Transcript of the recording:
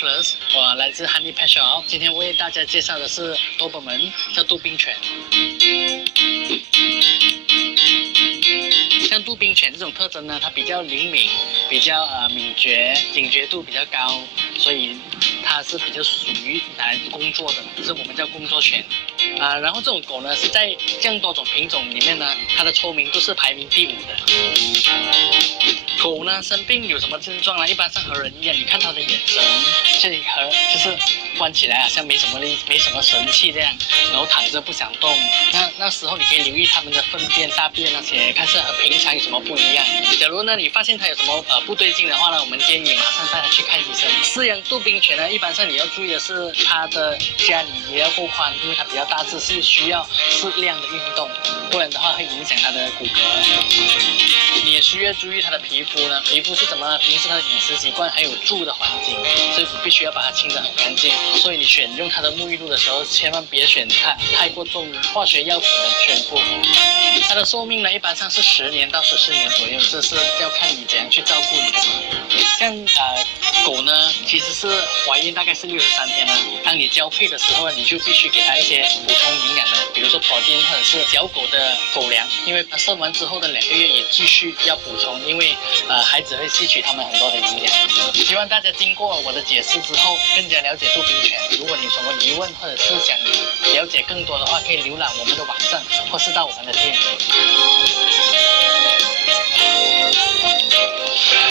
Nicholas， 我来自 Honey Pet Shop， 今天为大家介绍的是多宝门，叫杜宾犬。像杜宾犬这种特征呢，它比较灵敏，比较敏捷，警觉度比较高，所以它是比较属于来工作的，是我们叫工作犬。然后这种狗呢是在这样多种品种里面呢，它的聪明度是排名第5的。狗呢生病有什么症状呢？一般上和人一样，你看它的眼神，就是关起来好像没什么神气这样，然后躺着不想动。那时候你可以留意它们的粪便、大便那些，看是和平常有什么不一样。假如呢你发现它有什么不对劲的话呢，我们建议马上带它去看医生。饲养杜宾犬呢，一般上你要注意的是它的家里也要够宽，因为它比较大只，是需要适量的运动，不然的话会影响它的骨骼。你也需要注意它的皮肤呢，皮肤是怎么平时它的饮食习惯，还有住的环境，所以你必须要把它清得很干净。所以你选用它的沐浴露的时候，千万别选它太过重化学药品的全部。它的寿命呢，一般上是10年到14年左右，这是要看你怎样去照顾你的狗。像狗呢，其实是怀孕大概是63天呢，当你交配的时候，你就必须给它一些补充营养的，比如说protein或者是小狗的狗粮，因为它生完之后的2个月也继续要补充，因为孩子会吸取它们很多的营养。希望大家经过我的解释之后，更加了解杜宾犬。如果你有什么疑问或者是想了解更多的话，可以浏览我们的网站或是到我们的店。